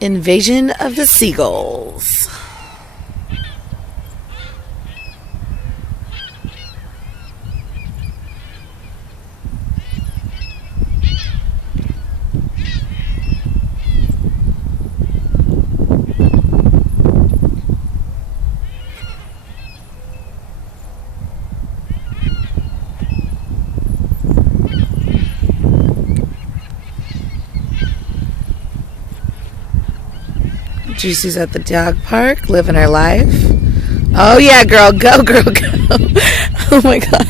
Invasion of the Seagulls. Juicy's at the dog park, living her life. Oh yeah, girl, go, girl, go. Oh my god.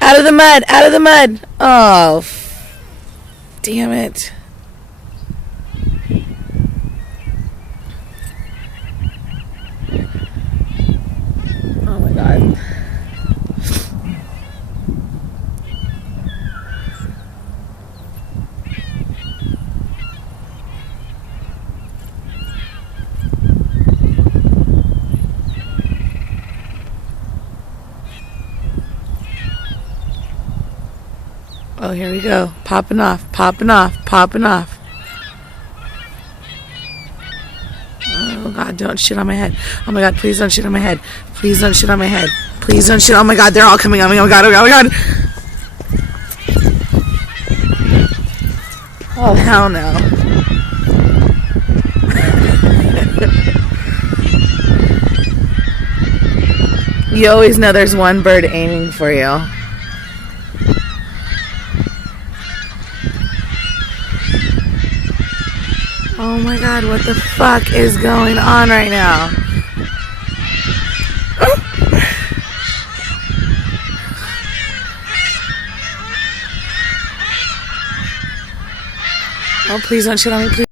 Out of the mud, out of the mud. Oh, damn it. Oh my god. Oh, here we go. Popping off, popping off, popping off. Oh, God, don't shit on my head. Oh, my God, please don't shit on my head. Please don't shit on my head. Please don't shit. Oh, my God, they're all coming on me. Oh, my God, oh, my God, oh, my God. Oh, hell no. You always know there's one bird aiming for you. Oh my god, what the fuck is going on right now? Oh, please don't shit on me, please.